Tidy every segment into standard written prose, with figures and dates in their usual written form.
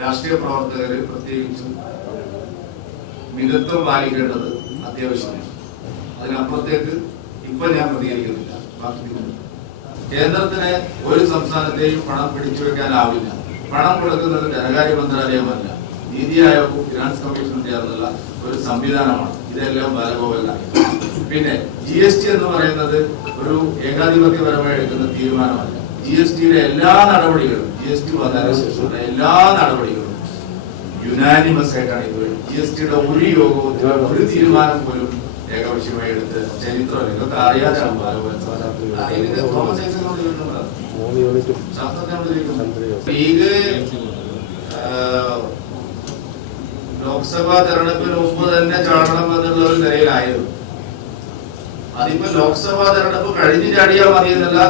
രാഷ്ട്രീയ പ്രവർത്തകർ പ്രത്യേകിച്ചും മിതത്വം പാലിക്കേണ്ടത് അത്യാവശ്യമാണ്. അതിനപ്പുറത്തേക്ക് ഇപ്പൊ ഞാൻ പ്രതികരിക്കുന്നില്ല. കേന്ദ്രത്തിന് ഒരു സംസ്ഥാനത്തെയും പണം പിടിച്ചു വെക്കാനാവില്ല. പണം കൊടുക്കുന്നത് ധനകാര്യ മന്ത്രാലയമല്ല, നീതി ആയോഗവും ഫിനാൻസ് കമ്മീഷനും ചേർന്നുള്ള ഒരു സംവിധാനമാണ്. ഇതെല്ലാം ബാലഗോപാലാണ്. പിന്നെ GST എന്ന് പറയുന്നത് ഒരു ഏകാധിപത്യപരമായി എടുക്കുന്ന തീരുമാനമല്ല. GSTയുടെ എല്ലാ നടപടികളും, GST വന്നതിന് ശേഷമുള്ള എല്ലാ നടപടികളും യുനാനിമസ് ആയിട്ടാണ് ഇതുവരെ. GSTയുടെ ഒരു യോഗവും ഒരു തീരുമാനം പോലും ഏകപക്ഷീയമായി എടുത്ത് ചരിത്രം നിങ്ങൾക്ക് അറിയാതെയാണ് ലീഗ് ലോക്സഭാ തെരഞ്ഞെടുപ്പിന് മുമ്പ് തന്നെ ചാടണം എന്നുള്ള ഒരു നിലയിലായിരുന്നു. അതിപ്പോ ലോക്സഭാ തെരഞ്ഞെടുപ്പ് കഴിഞ്ഞ് ചാടിയാൽ മതി എന്നുള്ള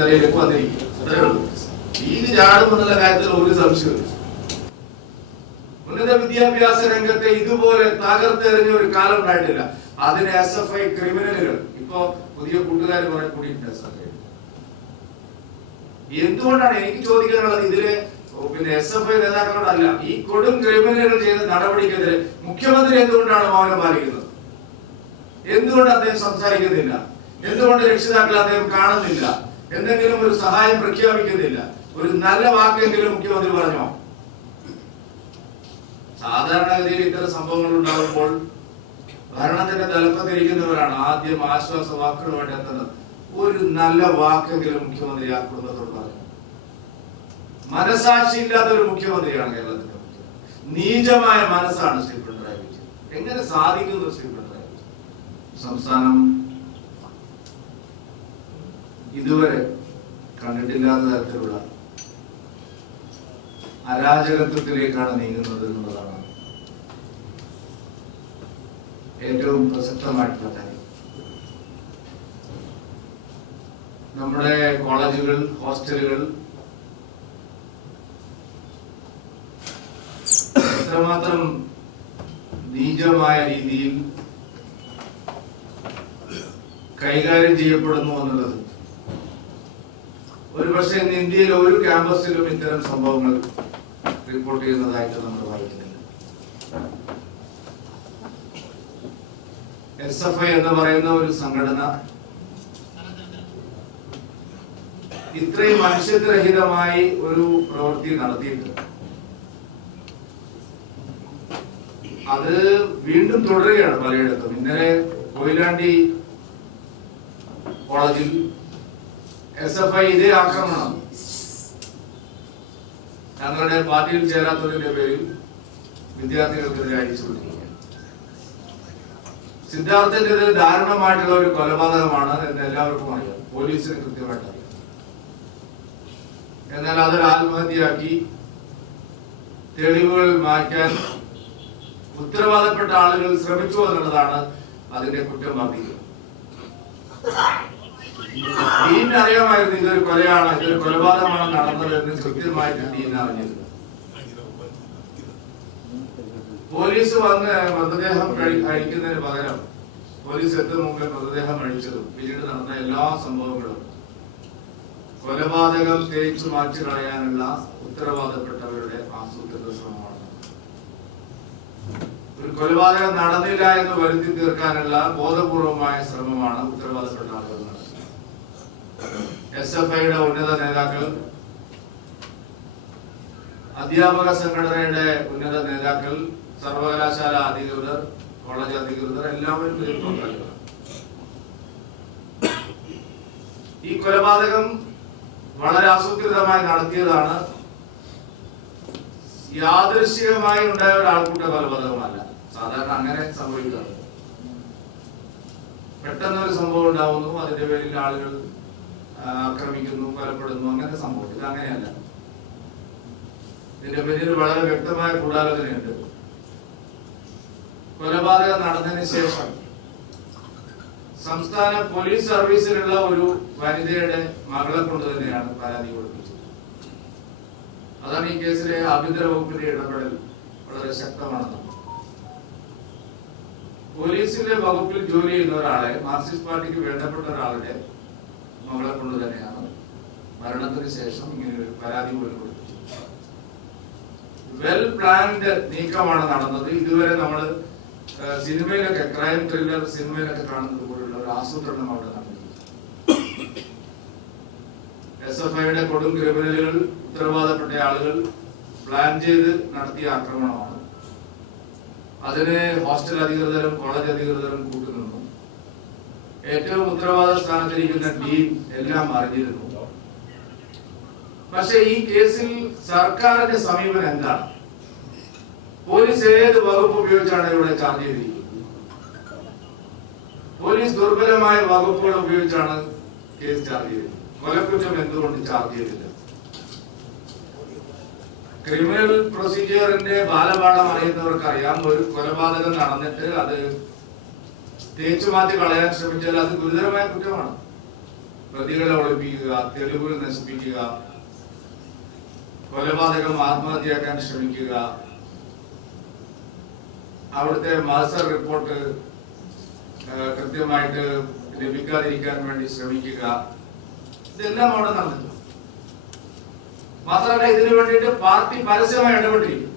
നിലയിലേക്ക് വന്നിരിക്കും. അത്രേ ഉള്ളൂ. ലീഗ് ചാടും എന്നുള്ള കാര്യത്തിൽ ഒരു സംശയമില്ല. ഉന്നത വിദ്യാഭ്യാസ രംഗത്തെ ഇതുപോലെ തകർത്തെറിഞ്ഞ ഒരു കാലം ഉണ്ടായിട്ടില്ല. അതിന് SFI ക്രിമിനലുകൾ ഇപ്പോ പുതിയ കൂട്ടുകാർ കുറെ കൂടിയിട്ടുണ്ട്. SFI എന്തുകൊണ്ടാണ് എനിക്ക് ചോദിക്കാനുള്ളത്? ഇതില് പിന്നെ SFI നേതാക്കളോടല്ല, ഈ കൊടും ക്രിമിനലുകൾ ചെയ്ത നടപടിക്കെതിരെ മുഖ്യമന്ത്രി എന്തുകൊണ്ടാണ് മൗനം പാലിക്കുന്നത്? എന്തുകൊണ്ട് അദ്ദേഹം സംസാരിക്കുന്നില്ല? എന്തുകൊണ്ട് രക്ഷിതാക്കൾ അദ്ദേഹം കാണുന്നില്ല? എന്തെങ്കിലും ഒരു സഹായം പ്രഖ്യാപിക്കുന്നില്ല? ഒരു നല്ല വാക്കെങ്കിലും മുഖ്യമന്ത്രി പറഞ്ഞോ? സാധാരണഗതിയിൽ ഇത്തരം സംഭവങ്ങൾ ഉണ്ടാകുമ്പോൾ ഭരണത്തിന്റെ തലപ്പത്തിരിക്കുന്നവരാണ് ആദ്യം ആശ്വാസ വാക്കുകളുമായിട്ട് എത്തുന്നത്. ഒരു നല്ല വാക്കെങ്കിലും മുഖ്യമന്ത്രി ആ കുടുംബത്തോട് പറഞ്ഞു. മനസാക്ഷി ഇല്ലാത്ത ഒരു മുഖ്യമന്ത്രിയാണ് കേരളത്തിന്റെ മുഖ്യമന്ത്രി. നീചമായ മനസ്സാണ് ശ്രീ പിണറായി വിജയൻ. എങ്ങനെ സാധിക്കുന്നു ശ്രീ പിണറായി വിജയൻ? സംസ്ഥാനം ഇതുവരെ കണ്ടിട്ടില്ലാത്ത തരത്തിലുള്ള അരാജകത്വത്തിലേക്കാണ് നീങ്ങുന്നത് എന്നുള്ളതാണ് ഏറ്റവും പ്രസക്തമായിട്ടുള്ള കാര്യം. നമ്മുടെ കോളേജുകൾ, ഹോസ്റ്റലുകൾ എത്രമാത്രം നീചമായ രീതിയിൽ കൈകാര്യം ചെയ്യപ്പെടുന്നു എന്നുള്ളത് ഒരുപക്ഷെ ഇന്ന് ഇന്ത്യയിലെ ഒരു ക്യാമ്പസിലും ഇത്തരം സംഭവങ്ങൾ റിപ്പോർട്ട് ചെയ്യുന്നതായിട്ട് നമ്മൾ വായിക്കുന്നില്ല. SFI എന്ന് പറയുന്ന ഒരു സംഘടന ഇത്രയും മനുഷ്യത്വരഹിതമായി ഒരു പ്രവൃത്തി നടത്തിയിട്ടുണ്ട്. അത് വീണ്ടും തുടരുകയാണ് പലയിടത്തും. ഇന്നലെ കൊയിലാണ്ടി കോളേജിൽ SFI ഇതേ ആക്രമണം ഞങ്ങളുടെ പാർട്ടിയിൽ ചേരാത്തതിന്റെ പേരിൽ വിദ്യാർത്ഥികൾക്കെതിരെ അഴിച്ചുവിട്ടിരിക്കുകയാണ്. സിദ്ധാർത്ഥന്റേത് ദാരുണമായിട്ടുള്ള ഒരു കൊലപാതകമാണ് എന്ന് എല്ലാവർക്കും അറിയാം. പോലീസിന് കൃത്യമായിട്ട് അറിയാം. എന്നാൽ അതൊരു ആത്മഹത്യയാക്കി തെളിവുകൾ മാറ്റാൻ ഉത്തരവാദപ്പെട്ട ആളുകൾ ശ്രമിച്ചു എന്നുള്ളതാണ് അതിന്റെ കുറ്റം വർദ്ധിക്കുന്നത്. ഡീൻ അറിയാമായിരുന്നു ഇതൊരു കൊലയാണ്, ഇതൊരു കൊലപാതകമാണ് നടന്നതെന്ന് കൃത്യമായിട്ട് ഡീൻ അറിഞ്ഞിരുന്നു. പോലീസ് വന്ന് മൃതദേഹം അഴിക്കുന്നതിന് പകരം പോലീസ് എത്തുന്ന മുമ്പേ മൃതദേഹം അഴിച്ചതും പിന്നീട് നടന്ന എല്ലാ സംഭവങ്ങളും കൊലപാതകം തേച്ചു മാറ്റി കളയാനുള്ള ഉത്തരവാദപ്പെട്ടവരുടെ ആസൂത്രിത ശ്രമമാണ്. ഒരു കൊലപാതകം നടന്നില്ല എന്ന് വരുത്തി തീർക്കാനുള്ള ബോധപൂർവമായ ശ്രമമാണ് ഉത്തരവാദപ്പെട്ട ആളുകൾ നടത്തുന്നത്. SFIയുടെ ഉന്നത നേതാക്കൾ, അധ്യാപക സംഘടനയുടെ ഉന്നത നേതാക്കൾ, സർവകലാശാല അധികൃതർ, കോളേജ് അധികൃതർ എല്ലാവരും ഇതിൽ പങ്കാളികളാണ്. ഈ കൊലപാതകം വളരെ ആസൂത്രിതമായി നടത്തിയതാണ്. യാദൃശ്ചികമായി ഉണ്ടായ ഒരു ആൾക്കൂട്ട കൊലപാതകമല്ല. സാധാരണ അങ്ങനെ സംഭവിക്കാറ്. പെട്ടെന്ന് ഒരു സംഭവം ഉണ്ടാവുന്നു, അതിന്റെ പേരിൽ ആളുകൾ ആക്രമിക്കുന്നു, കൊലപ്പെടുന്നു, അങ്ങനത്തെ സംഭവം. ഇത് അങ്ങനെയല്ല. ഇതിന്റെ പിന്നിൽ വളരെ വ്യക്തമായ ഗൂഢാലോചനയുണ്ട്. കൊലപാതകം നടന്നതിന് ശേഷം സംസ്ഥാന പോലീസ് സർവീസിലുള്ള ഒരു വനിതയുടെ മകളെ കൊണ്ട് തന്നെയാണ് പരാതി കൊടുപ്പിച്ചത്. അതാണ് ഈ കേസിലെ ആഭ്യന്തര വകുപ്പിന്റെ ഇടപെടൽ വളരെ ശക്തമാണ്. പോലീസിന്റെ വകുപ്പിൽ ജോലി ചെയ്യുന്ന ഒരാളെ, മാർക്സിസ്റ്റ് പാർട്ടിക്ക് വേണ്ടപ്പെട്ട ഒരാളുടെ മകളെ കൊണ്ട് തന്നെയാണ് മരണത്തിന് ശേഷം ഇങ്ങനെ ഒരു പരാതി പോലും കൊടുപ്പിച്ചത്. വെൽ പ്ലാൻഡ് നീക്കമാണ് നടന്നത്. ഇതുവരെ നമ്മൾ സിനിമയിലൊക്കെ ക്രൈം ത്രില്ലർ സിനിമയിലൊക്കെ കാണുന്നത് പോലുള്ള ഒരു ആസൂത്രണം അവിടെ നടന്നു. SFIയുടെ കൊടും ക്രിമിനലുകൾ, ഉത്തരവാദപ്പെട്ട ആളുകൾ പ്ലാൻ ചെയ്ത് നടത്തിയ ആക്രമണമാണ്. അതിന് ഹോസ്റ്റൽ അധികൃതരും കോളേജ് അധികൃതരും കൂട്ടുനിന്നു. ഏറ്റവും ഉത്തരവാദ സ്ഥാനത്തിരിക്കുന്ന ഡീൻ എല്ലാം അറിഞ്ഞിരുന്നു. പക്ഷെ ഈ കേസിൽ സർക്കാരിന്റെ സമീപനം എന്താണ്? പോലീസ് ഏത് വകുപ്പ് ഉപയോഗിച്ചാണ് ഇവിടെ ചാർജ് ചെയ്തിരിക്കുന്നത്? പോലീസ് ദുർബലമായ വകുപ്പുകൾ ഉപയോഗിച്ചാണ് കേസ് ചാർജ് ചെയ്തത്. കൊലക്കുറ്റം എന്തുകൊണ്ട് ചാർജ് ചെയ്തില്ല? ക്രിമിനൽ പ്രൊസീജിയറിന്റെ ബാലപാഠം അറിയുന്നവർക്ക് അറിയാം, ഒരു കൊലപാതകം നടന്നിട്ട് അത് തേച്ചുമാറ്റി കളയാൻ ശ്രമിച്ചാൽ അത് ഗുരുതരമായ കുറ്റമാണ്. പ്രതികളെ ഒളിപ്പിക്കുക, തെളിവുകൾ നശിപ്പിക്കുക, കൊലപാതകം ആത്മഹത്യയാക്കാൻ ശ്രമിക്കുക, അവിടുത്തെ മാസ്റ്റർ റിപ്പോർട്ട് കൃത്യമായിട്ട് ലഭിക്കാതിരിക്കാൻ വേണ്ടി ശ്രമിക്കുക, ഇതെല്ലാം അവിടെ നടന്നിട്ടുണ്ട്. മാത്രമല്ല ഇതിനു വേണ്ടിയിട്ട് പാർട്ടി പരസ്യമായി ഇടപെട്ടിരിക്കും.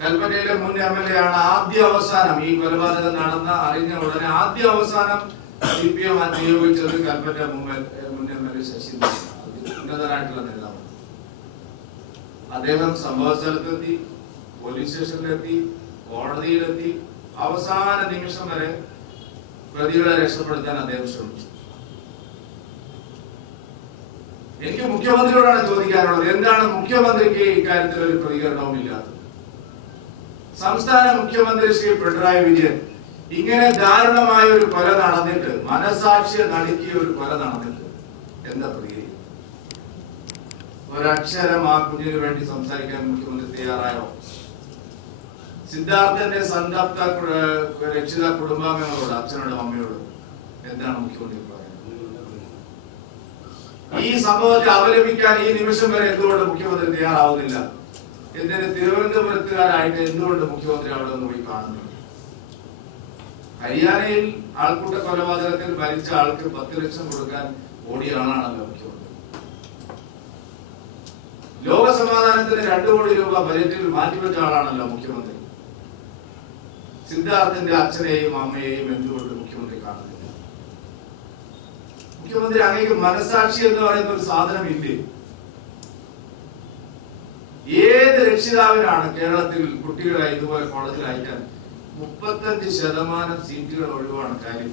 കൽപ്പറ്റയിലെ മുൻ MLA ആണ് ആദ്യ അവസാനം ഈ കൊലപാതകം നടന്ന അറിഞ്ഞ ഉടനെ ആദ്യ അവസാനം CPM നിയോഗിച്ചത് കൽപ്പറ്റ മുൻ MLA ശശീന്ദ്രൻ, ഉന്നതനായിട്ടുള്ള നേതാവ്. അദ്ദേഹം സംഭവ സ്ഥലത്തെത്തി, പോലീസ് സ്റ്റേഷനിലെത്തി, കോടതിയിലെത്തി, അവസാന നിമിഷം വരെ പ്രതികളെ രക്ഷപ്പെടുത്താൻ അദ്ദേഹം ശ്രമിച്ചു. എനിക്ക് മുഖ്യമന്ത്രിയോടാണ് ചോദിക്കാനുള്ളത്, എന്താണ് മുഖ്യമന്ത്രിക്ക് ഇക്കാര്യത്തിൽ ഒരു പ്രതികരണവും ഇല്ലാത്തത്? സംസ്ഥാന മുഖ്യമന്ത്രി ശ്രീ പിണറായി വിജയൻ ഇങ്ങനെ ദാരുണമായ ഒരു കൊല നടന്നിട്ട്, മനസാക്ഷിയെ നടുക്കിയ ഒരു കൊല നടന്നിട്ട് എന്താ പ്രതികരിക്കുക? ഒരക്ഷരം ആ കുഞ്ഞിന് വേണ്ടി സംസാരിക്കാൻ മുഖ്യമന്ത്രി തയ്യാറായോ? സിദ്ധാർത്ഥന്റെ സന്തപ്ത രക്ഷിത കുടുംബാംഗങ്ങളോട്, അച്ഛനോടും അമ്മയോടും എന്താണ് മുഖ്യമന്ത്രി പറയുന്നത്? ഈ സംഭവത്തെ അപലപിക്കാൻ ഈ നിമിഷം വരെ എന്തുകൊണ്ട് മുഖ്യമന്ത്രി തയ്യാറാവുന്നില്ല? എന്തിന് തിരുവനന്തപുരത്തുകാരായിട്ട് എന്തുകൊണ്ട് മുഖ്യമന്ത്രി അവിടെ നിന്ന് പോയി കാണുന്നു? ഹരിയാനയിൽ ആൾക്കൂട്ട കൊലപാതകത്തിൽ മരിച്ച ആൾക്ക് 10 ലക്ഷം കൊടുക്കാൻ ഓടിയ ആളാണല്ലോ മുഖ്യമന്ത്രി. ലോക സമാധാനത്തിന് 2 കോടി രൂപ ബജറ്റിൽ മാറ്റിവെച്ച ആളാണല്ലോ മുഖ്യമന്ത്രി. സിദ്ധാർത്ഥന്റെ അച്ഛനെയും അമ്മയെയും എന്തുകൊണ്ട് മുഖ്യമന്ത്രി കാണുന്നില്ല? മുഖ്യമന്ത്രി അങ്ങേക്ക് മനസാക്ഷി എന്ന് പറയുന്ന ഒരു സാധനം ഇല്ലേ? ഏത് രക്ഷിതാവിനാണ് കേരളത്തിൽ കുട്ടികളെ ഇതുപോലെ കോളേജിൽ അയക്കാൻ 35% സീറ്റുകൾ ഒഴിവാണ് കാര്യം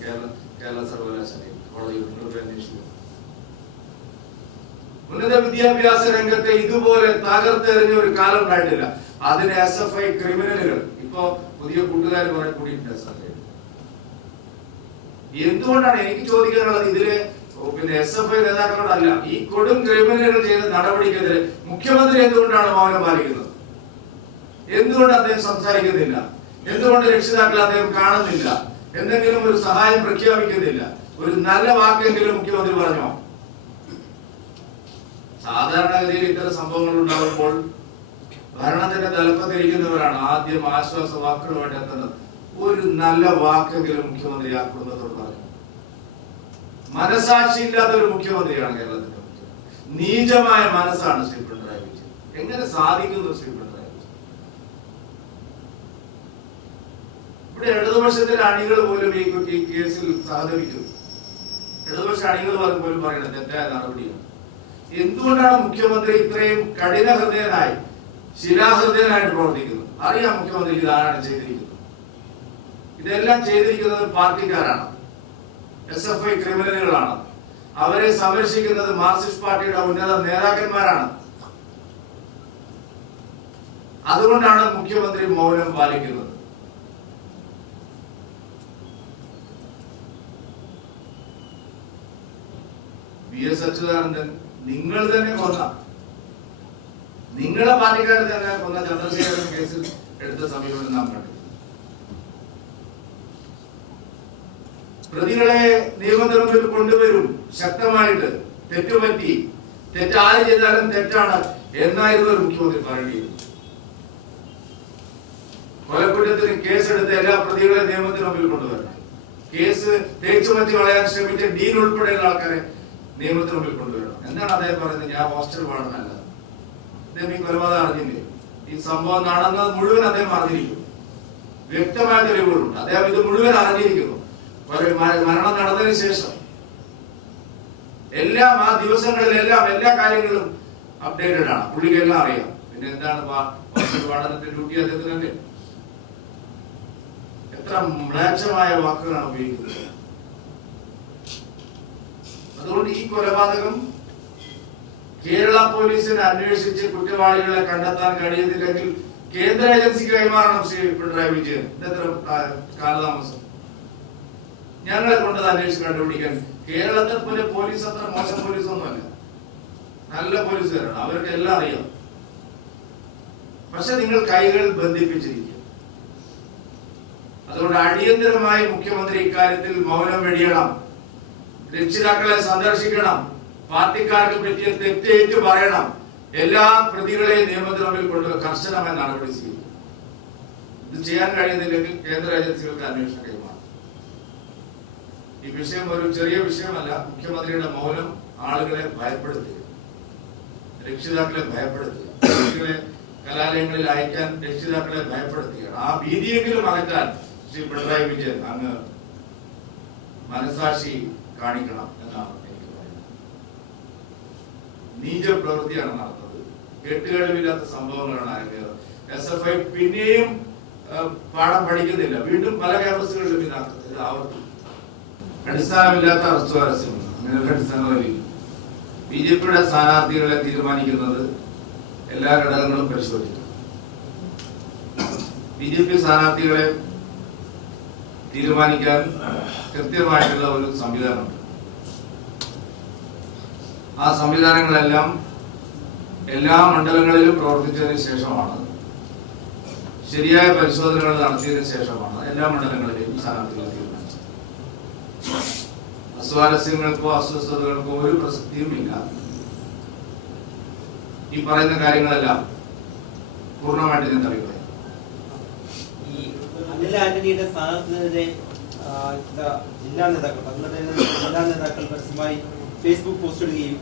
കേരള സർവകലാശാലയിൽ കോളേജിൽ അന്വേഷിക്കുക. ഉന്നത വിദ്യാഭ്യാസ രംഗത്തെ ഇതുപോലെ തകർത്തെറിഞ്ഞ ഒരു കാലം ഉണ്ടായിട്ടില്ല. അതിന് SFI ക്രിമിനലുകൾ, ഇപ്പൊ പുതിയ കൂട്ടുകാർ കുറെ കൂടിയിട്ടുണ്ട് SFI. എന്തുകൊണ്ടാണ് എനിക്ക് ചോദിക്കാനുള്ളത്? ഇതില് SFI നേതാക്കളോടല്ല, ഈ കൊടും ക്രിമിനലുകൾ ചെയ്ത നടപടിക്കെതിരെ മുഖ്യമന്ത്രി എന്തുകൊണ്ടാണ് മൗനം പാലിക്കുന്നത്? എന്തുകൊണ്ട് അദ്ദേഹം സംസാരിക്കുന്നില്ല? എന്തുകൊണ്ട് രക്ഷിതാക്കൾ അദ്ദേഹം കാണുന്നില്ല? എന്തെങ്കിലും ഒരു സഹായം പ്രഖ്യാപിക്കുന്നില്ല? ഒരു നല്ല വാക്കെങ്കിലും മുഖ്യമന്ത്രി പറഞ്ഞോ? സാധാരണഗതിയിൽ ഇത്തരം സംഭവങ്ങൾ ഉണ്ടാകുമ്പോൾ ഭരണത്തിന്റെ തലപ്പത്തിരിക്കുന്നവരാണ് ആദ്യം ആശ്വാസ വാക്കുകളുമായിട്ട് എത്തുന്നത്. ഒരു നല്ല വാക്കെങ്കിലും മുഖ്യമന്ത്രി ആ കുടുംബത്തോട് പറഞ്ഞു? മനസാക്ഷി ഇല്ലാത്ത ഒരു മുഖ്യമന്ത്രിയാണ് കേരളത്തിന്റെ മുഖ്യമന്ത്രി. നീചമായ മനസ്സാണ് ശ്രീ പിണറായി വിജയൻ. എങ്ങനെ സാധിക്കുന്നു ശ്രീ പിണറായി വിജയൻ? ഇവിടെ ഇടതുപക്ഷത്തിലെ അണികൾ പോലും ഈ കേസിൽ സഹകരിക്കുന്നു. ഇടതുപക്ഷ അണികൾ പോലും പറയുന്നത് തെറ്റായ നടപടിയാണ്. എന്തുകൊണ്ടാണ് മുഖ്യമന്ത്രി ഇത്രയും കഠിന ഹൃദയനായി, ശിലാഹൃദയനായിട്ട് പ്രവർത്തിക്കുന്നത്? അറിയാം മുഖ്യമന്ത്രി ഇതാരാണ് ചെയ്തിരിക്കുന്നത്. ഇതെല്ലാം ചെയ്തിരിക്കുന്നത് പാർട്ടിക്കാരാണ്, SFI ക്രിമിനലുകളാണ്. അവരെ സംരക്ഷിക്കുന്നത് മാർക്സിസ്റ്റ് പാർട്ടിയുടെ ഉന്നത നേതാക്കന്മാരാണ്. അതുകൊണ്ടാണ് മുഖ്യമന്ത്രി മൗനം പാലിക്കുന്നത്. VS അച്യുതാനന്ദൻ നിങ്ങൾ തന്നെ കൊന്ന, നിങ്ങളെ പാർട്ടിക്കാർ തന്നെ കൊന്ന ചന്ദ്രശേഖരൻ കേസിൽ എടുത്ത സമീപനം നാം കണ്ടു. പ്രതികളെ നിയമത്തിന് മുമ്പിൽ കൊണ്ടുവരും ശക്തമായിട്ട്. തെറ്റുപറ്റി, തെറ്റാര് ചെയ്താലും തെറ്റാണ് എന്നായിരുന്നു ഒരു മുഖ്യമന്ത്രി പറയേണ്ടിയിരുന്നത്. കൊലക്കുറ്റത്തിന് കേസെടുത്ത എല്ലാ പ്രതികളെ നിയമത്തിന് മുമ്പിൽ കൊണ്ടുവരണം. കേസ് തേച്ചുമറ്റി കളയാൻ ശ്രമിച്ച ഡീൻ ഉൾപ്പെടെയുള്ള ആൾക്കാരെ നിയമത്തിന് മുമ്പിൽ കൊണ്ടുവരണം. എന്താണ് അദ്ദേഹം പറയുന്നത്? ഞാൻ ഹോസ്റ്റൽ വാർഡനല്ല. അദ്ദേഹം ഈ കൊലപാതകം അറിഞ്ഞില്ലേ? ഈ സംഭവം നടന്നത് മുഴുവൻ അദ്ദേഹം അറിഞ്ഞിരിക്കും. വ്യക്തമായ തെളിവുകളുണ്ട്. അദ്ദേഹം ഇത് മുഴുവൻ അറിഞ്ഞിരിക്കുന്നു. മരണം നടന്നതിന് ശേഷം എല്ലാം ആ ദിവസങ്ങളിലെല്ലാം എല്ലാ കാര്യങ്ങളും അപ്ഡേറ്റഡ് ആണ്. പുള്ളിക്ക് എല്ലാം അറിയാം. പിന്നെ എന്താണ് പഠനത്തിന്റെ ഡ്യൂട്ടി അദ്ദേഹത്തിനല്ലേ? എത്ര മ്ലേച്ഛമായ വാക്കുകളാണ് ഉപയോഗിക്കുന്നത്. അതുകൊണ്ട് ഈ കൊലപാതകം കേരള പോലീസിനെ അന്വേഷിച്ച് കുറ്റവാളികളെ കണ്ടെത്താൻ കഴിയുന്നില്ലെങ്കിൽ കേന്ദ്ര ഏജൻസിക്ക് കൈമാറണം ശ്രീ പിണറായി വിജയൻ. ഇതെത്ര കാലതാമസം? ഞങ്ങളെ കൊണ്ടത് അന്വേഷിച്ച് കണ്ടുപിടിക്കാൻ. കേരളത്തെ പോലെ പോലീസ് അത്ര മോശം പോലീസൊന്നുമല്ല, നല്ല പോലീസുകാരാണ്. അവർക്ക് എല്ലാം അറിയാം. പക്ഷെ നിങ്ങൾ കൈകൾ ബന്ധിപ്പിച്ചിരിക്കുക. അതുകൊണ്ട് അടിയന്തരമായി മുഖ്യമന്ത്രി ഇക്കാര്യത്തിൽ മൗനം വെടിയണം. രക്ഷിതാക്കളെ സന്ദർശിക്കണം. പാർട്ടിക്കാർക്ക് പറ്റിയ തെറ്റേറ്റ് പറയണം. എല്ലാ പ്രതികളെയും നിയമത്തിന് മുമ്പിൽ കൊണ്ട് കർശനമായ നടപടി സ്വീകരിക്കും. ഇത് ചെയ്യാൻ കഴിയുന്നില്ലെങ്കിൽ കേന്ദ്ര ഏജൻസികൾക്ക് അന്വേഷണം കൈമാറും. ഈ വിഷയം ഒരു ചെറിയ വിഷയമല്ല. മുഖ്യമന്ത്രിയുടെ മൗനം ആളുകളെ ഭയപ്പെടുത്തുക, രക്ഷിതാക്കളെ ഭയപ്പെടുത്തുക, കുട്ടികളെ കലാലയങ്ങളിൽ അയക്കാൻ രക്ഷിതാക്കളെ ഭയപ്പെടുത്തുകയാണ്. ആ ഭീതിയെങ്കിലും അകറ്റാൻ ശ്രീ പിണറായി വിജയൻ അങ്ങ് മനസാക്ഷി കാണിക്കണം എന്നാണ് എനിക്ക് പറയുന്നത്. നീച പ്രവൃത്തിയാണ് നടന്നത്. കെട്ടുകഴിവില്ലാത്ത സംഭവങ്ങളാണ് അരങ്ങേറുന്നത്. SFI പിന്നെയും പാഠം പഠിക്കുന്നില്ല. വീണ്ടും പല ക്യാമ്പസുകളിലും ഇത് ആവർത്തിക്കും. അടിസ്ഥാനമില്ലാത്ത അറസ്റ്റുവാരസ്യമാണ്. അങ്ങനെയുള്ള അടിസ്ഥാനങ്ങളില്ല. BJPയുടെ സ്ഥാനാർത്ഥികളെ തീരുമാനിക്കുന്നത് എല്ലാ ഘടകങ്ങളും പരിശോധിക്കും. BJP സ്ഥാനാർത്ഥികളെ തീരുമാനിക്കാൻ കൃത്യമായിട്ടുള്ള ഒരു സംവിധാനമുണ്ട്. ആ സംവിധാനങ്ങളെല്ലാം എല്ലാ മണ്ഡലങ്ങളിലും പ്രവർത്തിച്ചതിന് ശേഷമാണ്, ശരിയായ പരിശോധനകൾ നടത്തിയതിനു ശേഷമാണ് എല്ലാ മണ്ഡലങ്ങളിലെയും സ്ഥാനാർത്ഥികളെ തീരുമാനിച്ചത്. അസ്വാരസ്യങ്ങൾക്കോ അസ്വസ്ഥതകൾക്കോ ഒരു പ്രസക്തിയുമില്ല. ഈ പറയുന്ന കാര്യങ്ങളെല്ലാം പൂർണ്ണമായിട്ട് ഞാൻ തള്ളിക്കളയും. അനിൽ ആന്റണിയുടെ സ്ഥാനാർത്ഥിയുടെ ജില്ലാ നേതാക്കൾ പരസ്യമായി ഫേസ്ബുക്ക് പോസ്റ്റ് ഇടുകയും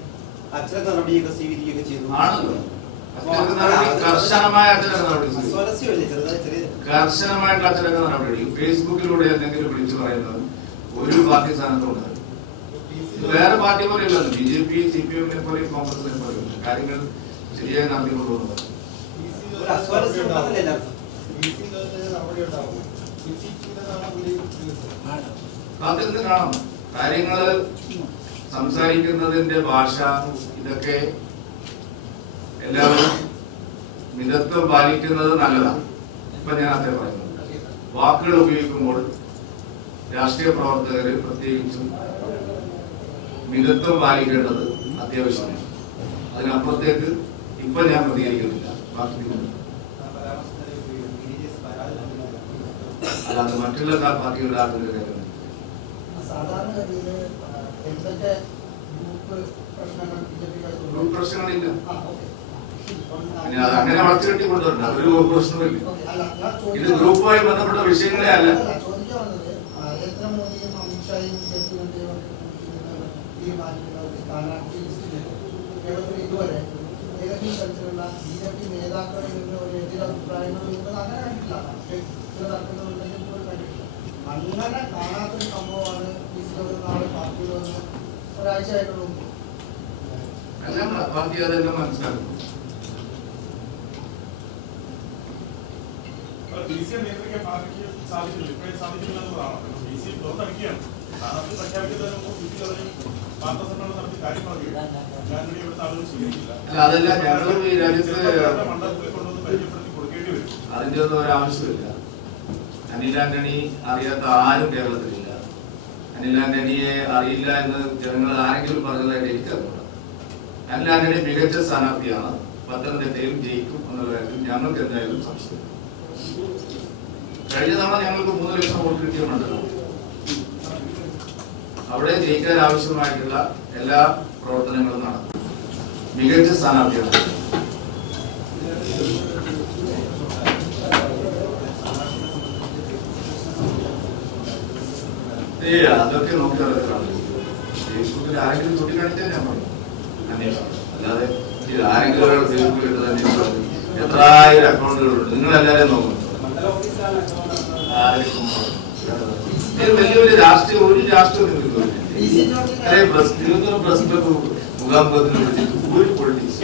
അച്ചടക്ക നടപടിയൊക്കെ സ്വീകരിക്കുകയൊക്കെ ചെയ്തു. കർശനമായിട്ടുള്ള അച്ചടക്ക നടപടി ഫേസ്ബുക്കിലൂടെ എന്തെങ്കിലും വിളിച്ചു പറയുന്നത് ഒരു പാർട്ടി സ്ഥാനത്തുണ്ട്. വേറെ പാർട്ടി പോലെയല്ല. BJP CPM പോലെയും കോൺഗ്രസിനെ പോലെയും കാര്യങ്ങൾ ശരിയായി നടത്തിക്കൊണ്ടുപോകുന്നത്. കാത്തിരുന്ന് കാണാം. കാര്യങ്ങള് സംസാരിക്കുന്നതിന്റെ ഭാഷ ഇതൊക്കെ എല്ലാവരും മിതത്വം പാലിക്കുന്നത് നല്ലതാണ്. ഇപ്പൊ ഞാൻ അതേ പറയുന്നു. വാക്കുകൾ ഉപയോഗിക്കുമ്പോൾ രാഷ്ട്രീയ പ്രവർത്തകര് പ്രത്യേകിച്ചും മിതത്വം പാലിക്കേണ്ടത് അത്യാവശ്യമാണ്. അതിനപ്പുറത്തേക്ക് ഇപ്പൊ ഞാൻ പ്രതികരിക്കുന്നില്ല. അല്ലാതെ മറ്റുള്ള പാർട്ടികളുടെ ആർക്കും ഗ്രൂപ്പ് പ്രശ്നങ്ങളില്ല. പിന്നെ അത് അങ്ങനെ വളച്ചു കെട്ടിക്കൊണ്ടുവരണ്ട. ഒരു പ്രശ്നമില്ല. ഇത് ഗ്രൂപ്പുമായി ബന്ധപ്പെട്ട വിഷയങ്ങളെ അല്ല. ഇതുവരെ ഏതെങ്കിലും തരത്തിലുള്ള BJP നേതാക്കളിൽ നിന്ന് ഒരു എതിരഭിപ്രായങ്ങൾ അങ്ങനെ അങ്ങനെ കാണാത്തൊരു സംഭവമാണ് ഒരു നാളെ പാർട്ടിയിൽ വന്ന് ഒരാഴ്ച ആയിട്ടുള്ളൂ. പാർട്ടി അതെല്ലാം മനസ്സിലാക്കുന്നു. അതെല്ലാം ഞങ്ങളും ഈ രാജ്യത്ത് അതിന്റെ ഒന്നും ഒരാവശ്യമില്ല. അനിൽ ആന്റണി അറിയാത്ത ആരും കേരളത്തിലില്ല. അനിൽ ആന്റണിയെ അറിയില്ല എന്ന് ജനങ്ങൾ ആരെങ്കിലും പറഞ്ഞതായിട്ട് എനിക്കറിയില്ല. അനിൽ ആന്റണി മികച്ച സ്ഥാനാർത്ഥിയാണ്. പത്തനംതിട്ടയിൽ ജയിക്കും എന്നുള്ള കാര്യത്തിൽ ഞങ്ങൾക്ക് എന്തായാലും സംശയം. കഴിഞ്ഞ തവണ ഞങ്ങൾക്ക് 3 ലക്ഷം വോട്ട് കിട്ടിയ മണ്ഡലം. അവിടെ ജയിക്കാൻ ആവശ്യമായിട്ടുള്ള എല്ലാ പ്രവർത്തനങ്ങളും നടക്കും. മികച്ച സ്ഥാനാർത്ഥിയാണ്. അതൊക്കെ നോക്കിയാൽ ഫേസ്ബുക്കിൽ ആരെങ്കിലും ചൂണ്ടിക്കാണിച്ചാൽ ഞാൻ പറയും അന്വേഷണം. അല്ലാതെ ആരെങ്കിലും ഒരാൾ ഫേസ്ബുക്കിൽ ഇട്ട് തന്നെ എത്രായിരം അക്കൗണ്ടുകളുണ്ട്. നിങ്ങളെല്ലാവരും നോക്കുന്നു. വലിയ വലിയ രാഷ്ട്രീയ ഒരു രാഷ്ട്രീയം മുഖാമുഖത്തിന് വിളിച്ചിട്ട് ഒരു പൊളിറ്റിക്സ്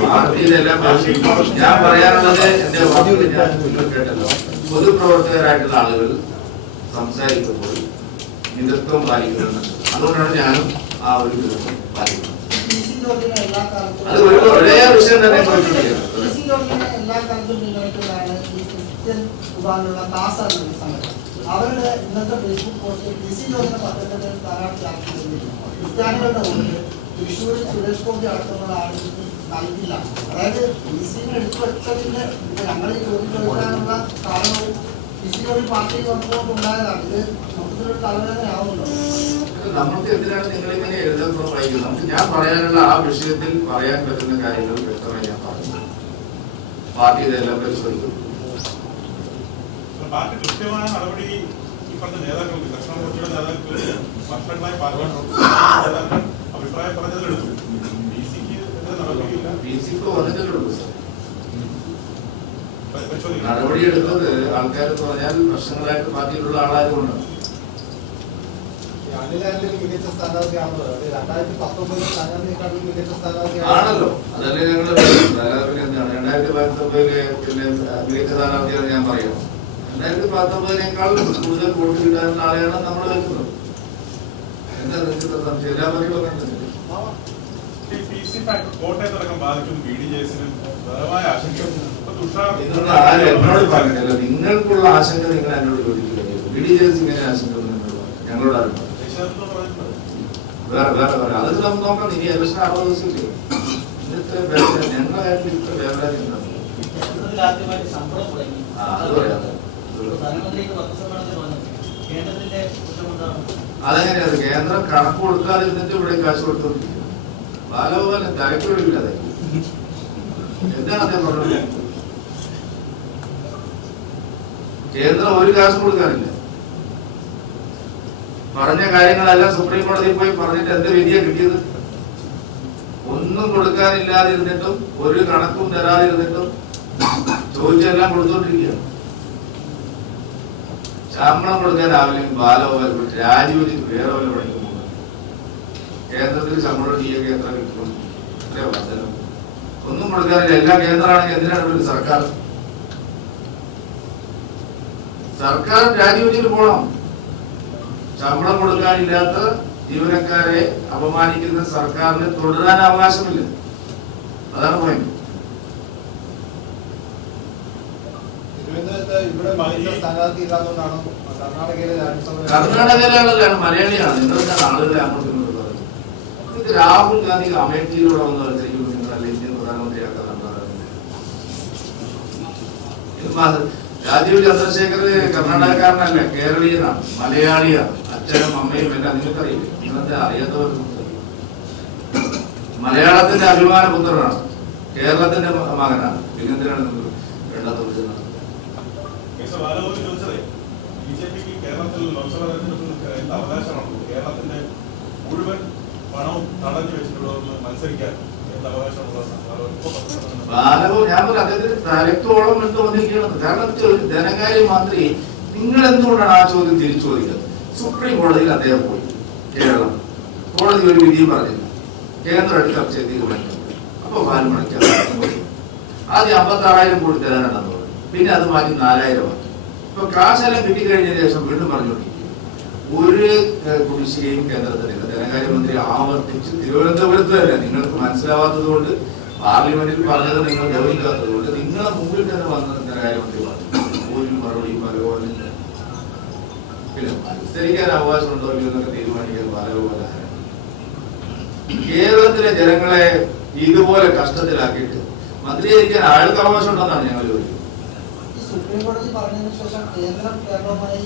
പാർട്ടിയിലെല്ലാം ഞാൻ പറയാനുള്ളത് എന്റെ വാക്കുകൾ ഞാൻ കേട്ടല്ലോ. പൊതുപ്രവർത്തകരായിട്ടുള്ള ആളുകൾ സംസാരിക്കുമ്പോൾ മിതത്വം പാലിക്കുന്നുണ്ട്. അതുകൊണ്ടാണ് ഞാനും ആ ഒരു മിതത്വം പാലിക്കുന്നത്. അത് ഒരേ വിഷയം തന്നെ എല്ലാ കാലത്തും മുന്നോട്ടുള്ളതാണ് ഈ ക്രിസ്ത്യൻ വിഭാഗത്തിലുള്ള താസ എന്ന സംഘടന. അവരുടെ ഇന്നത്തെ ഫേസ്ബുക്ക് പോസ്റ്റ് PC ജോർജിനെ പത്രത്തിന്റെ സ്ഥാനാർത്ഥിയാക്കിയിട്ടുണ്ട്. ക്രിസ്ത്യാനികളുടെ വോട്ട് തൃശ്ശൂർ സുരേഷ് ഗോപി അടക്കമുള്ള ആളുകൾക്ക് നൽകില്ല. അതായത് PC-നെ എടുത്തു വെച്ചതിന്റെ ഞങ്ങൾ ഈ ചോദ്യം ചോദിക്കാനുള്ള കാരണവും PC ജോർജ് പാർട്ടി വന്നതുകൊണ്ട് ഉണ്ടായതാണ്. ഇത് മൊത്തത്തിലൊരു തലവേദനയാവുന്നുണ്ടോ? നമുക്ക് എന്തിനാണ് നിങ്ങളിങ്ങനെ എഴുതുന്നത് വായിക്കുന്നത്? നമുക്ക് ഞാൻ പറയാനുള്ള ആ വിഷയത്തിൽ പറയാൻ പറ്റുന്ന കാര്യങ്ങൾ വ്യക്തമായി ഞാൻ പറഞ്ഞു. പാർട്ടി ഇതെല്ലാം പരിശോധിക്കും. പാർട്ടി കൃത്യമായ നടപടി ഈ പറഞ്ഞ നേതാക്കൾക്ക് ദക്ഷിണ മോർച്ചയുടെ നേതാക്കൾ വർഷങ്ങളായി പാർട്ടി നേതാക്കൾ അഭിപ്രായം പറഞ്ഞതിലെടുത്തു. PC-ക്ക് വന്നിട്ടുള്ളൂ. നടപടിയെടുത്തത് ആൾക്കാരെന്ന് പറഞ്ഞാൽ വർഷങ്ങളായിട്ട് പാർട്ടിയിലുള്ള ആളായതുകൊണ്ടാണ്. ആണല്ലോ, അതല്ലേ ഞങ്ങള് എന്താണ് 2019 പിന്നെ മികച്ച സ്ഥാനാർത്ഥിയാണ് ഞാൻ പറയാം. 2019 കൂടുതൽ വോട്ട് കിട്ടാനുള്ള ആളെയാണ് നമ്മൾ വെക്കുന്നത്. എന്താ നിങ്ങൾക്ക് സംശയം? എല്ലാ പറയുമ്പോൾ കോട്ടയത്തടക്കം ബാധിക്കും. നിങ്ങളുടെ ആരും എന്നോട് പറഞ്ഞിട്ടില്ല. നിങ്ങൾക്കുള്ള ആശങ്ക നിങ്ങൾ എന്നോട് ചോദിക്കില്ല. BDJS ഇങ്ങനെ ആശങ്ക ഞങ്ങളോട് അറിയാം. വേറെ വേറെ വേറെ അതൊക്കെ നമുക്ക് നോക്കാം. ഇനി ഇലക്ഷൻ 60 ദിവസമില്ലേ? ഇന്നത്തെ ഞങ്ങളുടെ കാര്യത്തിൽ ഇത്ര വേവലാതി ഉണ്ടാവും. അതെങ്ങനെയാണ്? കേന്ദ്രം കണക്ക് കൊടുക്കാതിരുന്നിട്ട് ഇവിടെ കാശ് കൊടുത്തോണ്ടിരിക്കുന്നത്. ബാലഗോപാലൻ തലക്കൊഴിവില്ലാതെ എന്താണ് അദ്ദേഹം പറഞ്ഞത്? കേന്ദ്രം ഒരു കാശും കൊടുക്കാനില്ല. പറഞ്ഞ കാര്യങ്ങളെല്ലാം സുപ്രീം കോടതിയിൽ പോയി പറഞ്ഞിട്ട് എന്ത് വിധിയാണ് കിട്ടിയത്? ഒന്നും കൊടുക്കാനില്ലാതിരുന്നിട്ടും ഒരു കണക്കും തരാതിരുന്നിട്ടും ചോദിച്ചെല്ലാം കൊടുത്തോണ്ടിരിക്കുകയാണ്. ശമ്പളം കൊടുക്കാനാവില്ല. ബാലഗോപാൽ രാജിവെച്ചിട്ട് വേറെ വല്ല പണിക്കും പോകുന്നത്. കേന്ദ്രത്തിൽ ശമ്പളം DA-ക്ക് എത്ര കിട്ടും? എത്രയോ വർധനം. ഒന്നും കൊടുക്കാനില്ല. എല്ലാ കേന്ദ്രമാണെങ്കിൽ എന്തിനാണ് ഒരു സർക്കാർ രാജിവെച്ചിട്ട് പോകണം. ശമ്പളം കൊടുക്കാനില്ലാത്ത ജീവനക്കാരെ അപമാനിക്കുന്ന സർക്കാരിന് തുടരാൻ അവകാശമില്ല. അതാണ് പോയിന്റ്. കർണാടകയിലാണ് മലയാളിയാണ്. നിങ്ങളെന്താണ് ആളുകളെ അങ്ങോട്ട് ഇങ്ങോട്ട് പറയുന്നത്? ഇത് രാഹുൽ ഗാന്ധി അമേഠിയിലൂടെ വന്ന് മത്സരിക്കുമ്പോൾ നിങ്ങളല്ല ഇന്ത്യൻ പ്രധാനമന്ത്രിയാക്കാൻ രാജീവ് ചന്ദ്രശേഖർ കർണാടകക്കാരനല്ല, കേരളീയനാണ്, മലയാളിയാണ്. അച്ഛനും അമ്മയും എല്ലാം നിങ്ങൾക്കറിയില്ല. നിങ്ങളെന്താ അറിയാത്തവർക്ക് മലയാളത്തിന്റെ അഭിമാന പുത്രനാണ്, കേരളത്തിന്റെ മകനാണ്. പിന്നെന്തിനാണ് നിങ്ങൾ വേണ്ടാത്ത ബാലഗോപാൽ ഞാൻ പറഞ്ഞു അദ്ദേഹത്തിന് തലത്തോളം എന്ന് തോന്നിയിരിക്കുന്നത്. കാരണം ഒരു ധനകാര്യ മന്ത്രി നിങ്ങൾ എന്തുകൊണ്ടാണ് ആ ചോദ്യം തിരിച്ചു ചോദിക്കുന്നത്? സുപ്രീം കോടതിയിൽ അദ്ദേഹം പോയി. കേരളം കോടതി ഒരു വിധിയും പറഞ്ഞില്ല. കേന്ദ്രം എടുക്കാൻ തീരുമാനിക്കും. അപ്പൊ പാൽമണിക്കാൻ ആദ്യം 56,000 കോടി തരാനാണെന്ന് പറഞ്ഞു. പിന്നെ അത് മാറ്റി 4,000 ആക്കി. ഇപ്പൊ കാശെല്ലാം കിട്ടിക്കഴിഞ്ഞ ശേഷം വീണ്ടും പറഞ്ഞുകൊണ്ടിരിക്കും ഒരു കുടിശ്ശികയും കേന്ദ്രത്തിലില്ല. ധനകാര്യമന്ത്രി ആവർത്തിച്ച് തിരുവനന്തപുരത്ത് തന്നെ നിങ്ങൾക്ക് മനസ്സിലാവാത്തത് കൊണ്ട്, പാർലമെന്റിൽ പറഞ്ഞത് നിങ്ങൾ ഗൗനിക്കാത്തത് കൊണ്ട് നിങ്ങളെ മുമ്പിൽ തന്നെ വന്ന ധനകാര്യമന്ത്രി പറഞ്ഞു ഒരു മറുപടിയും ബാലഗോപാലിന്. പിന്നെ മത്സരിക്കാൻ അവകാശമുണ്ടോ ഇല്ലയോ എന്നൊക്കെ തീരുമാനിക്കാൻ ബാലഗോപാലാണ്. കേരളത്തിലെ ജനങ്ങളെ ഇതുപോലെ കഷ്ടത്തിലാക്കിയിട്ട് മന്ത്രിയായിരിക്കാൻ ആൾക്ക് അവകാശം ഉണ്ടെന്നാണ് ഞങ്ങൾ ചോദിക്കുന്നത്. സുപ്രീം കോടതി പറഞ്ഞതിന് ശേഷം കേന്ദ്രം കേരളവുമായി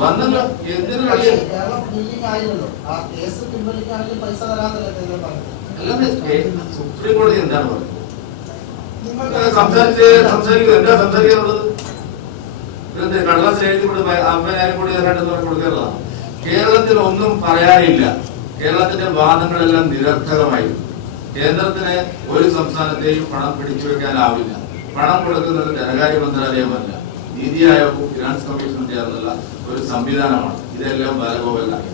വന്നല്ലോ. എന്തിനു കേരളം ബില്ലിംഗ് ആയില്ലല്ലോ. ആ കേസ് പിൻവലിക്കാണെങ്കിൽ പൈസ തരാത്തല്ലേ കേന്ദ്രം പറഞ്ഞത്? അല്ലാതെ സുപ്രീം കോടതി എന്താണ് പറഞ്ഞത്? സംസാരിക്കുക. എന്താ സംസാരിക്കാനുള്ളത്? കടലാസിൽ എഴുതി കൊടുത്ത് 50,000 കോടി തരാണ്ടെന്ന് പറഞ്ഞ് കൊടുക്കാറുള്ളതാണ്. കേരളത്തിൽ ഒന്നും പറയാനില്ല. കേരളത്തിന്റെ വാദങ്ങളെല്ലാം നിരർത്ഥകമായിരുന്നു. കേന്ദ്രത്തിന് ഒരു സംസ്ഥാനത്തെയും പണം പിടിച്ചു വെക്കാനാവില്ല. പണം കൊടുക്കുന്നത് ധനകാര്യ മന്ത്രാലയമല്ല, നീതി ആയോഗവും ഫിനാൻസ് കമ്മീഷനും ചേർന്നുള്ള ഒരു സംവിധാനമാണ്. ഇതെല്ലാം ബാലഗോപാലിനാണ്.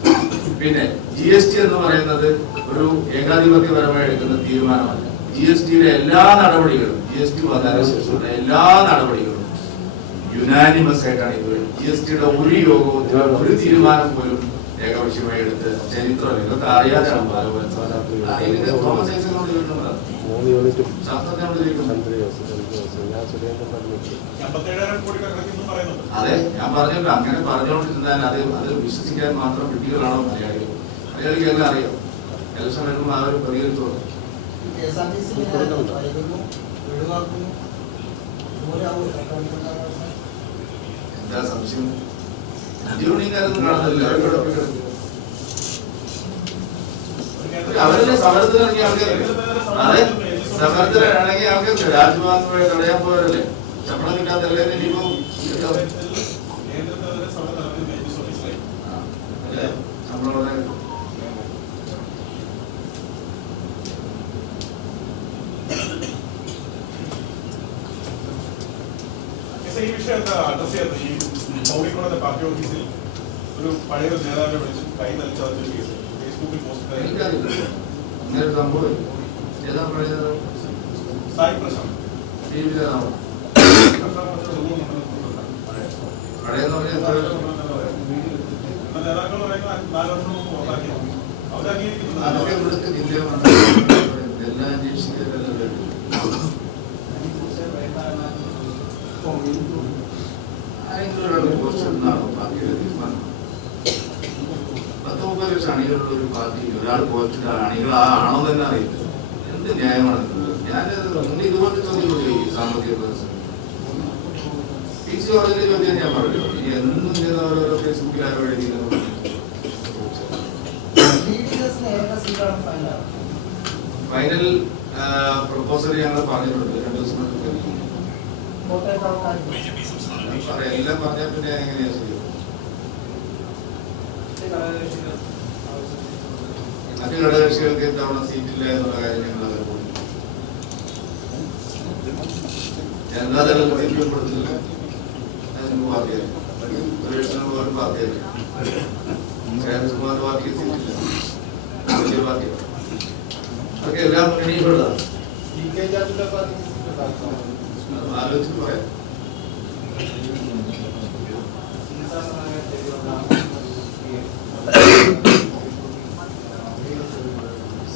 പിന്നെ GST എന്ന് പറയുന്നത് ഒരു ഏകാധിപത്യപരമായി എടുക്കുന്ന തീരുമാനമല്ല. GSTയുടെ എല്ലാ നടപടികളും, GST വന്നതിന് ശേഷമുള്ള എല്ലാ നടപടികളും യുനാനിമസ് ആയിട്ടാണ് ഇത്. GSTയുടെ ഒരു യോഗവും ഒരു തീരുമാനം പോലും ഏകപക്ഷീയമായി എടുത്ത് ചരിത്രം ഇതൊക്കെ അറിയാതെയാണ് ബാലഗോപാൽ തോമസ് ഐസക്കിനോട് ചോദിക്കുന്നത്. അതെ, ഞാൻ പറഞ്ഞല്ലോ, അങ്ങനെ പറഞ്ഞുകൊണ്ടിരുന്നാൽ അത് വിശ്വസിക്കാൻ മാത്രം വിഡ്ഢികളാണോ മലയാളികൾ? മലയാളികൾക്ക് അറിയാം. ഇലക്ഷൻ വരുമ്പോൾ അവർ പ്രതികരിച്ചോളൂ. എന്താ സംശയം? ജീവനിക്കാരൊന്നും കാണുന്നില്ല. അവരുടെ സമരത്തിനിറങ്ങിയ ആൾക്കാർ, അതെ, സമരത്തിനിറങ്ങിയ ആൾക്കാർക്ക് രാജ്ഭവൻ തടയാൻ പോയവരല്ലേ? ശമ്പളം കിട്ടാത്തല്ലേ? ഇനിയിപ്പോ ശമ്പളം വളരെ ഈ വിഷയം അഡ്രസ് ചെയ്യാത്ത ഈ കോഴിക്കോടത്തെ പാർട്ടി ഓഫീസിൽ ഒരു പഴയ നേതാവിനെ വിളിച്ച് കൈ നലിച്ചതിന്റെ കേസ് ഫേസ്ബുക്കിൽ പോസ്റ്റ് സായി പ്രശാന്ത് നേതാക്കൾ പറയുന്ന 4 വർഷം മുമ്പ് പുറത്താക്കിയത് അണികളുള്ള ഒരു പാർട്ടി ഒരാൾ പോയിട്ട് അണികളാണോ തന്നെ അറിയില്ല. എന്ത് ന്യായമാണ്? ഞാൻ ഇതുപോലെ ചോദ്യം സാമ്പത്തിക പ്രതിസന്ധി PC കോളേജിലെ ചോദ്യം ഞാൻ പറഞ്ഞു. ഇനി എന്നും ചെയ്ത ഓരോരോ ഫേസ്ബുക്കിൽ ആരോ എഴുതിയിരുന്നു. ഫൈനൽ പ്രപ്പോസൽ ഞങ്ങൾ പറഞ്ഞിട്ടുണ്ട്. 2 ദിവസം എല്ലാം പറഞ്ഞാൽ പിന്നെ എങ്ങനെയാ ചെയ്യും? മറ്റു ഘടകകക്ഷികൾക്ക് ഇത്തവണ സീറ്റില്ല എന്നുള്ള കാര്യം ഞങ്ങൾ അവർ പോയി ജനതാദൾ സീറ്റ് കൊടുത്തില്ല. പാർട്ടിയായി ഒരു പാർട്ടിയല്ല, ശ്രേയസ്കുമാർ പാർട്ടിക്ക് സീറ്റില്ല, വലിയ പാർട്ടിയാണ്. അതൊക്കെ എല്ലാം മുന്നണിയിലുള്ളതാണ്. ആലോചിച്ച് പറയാം.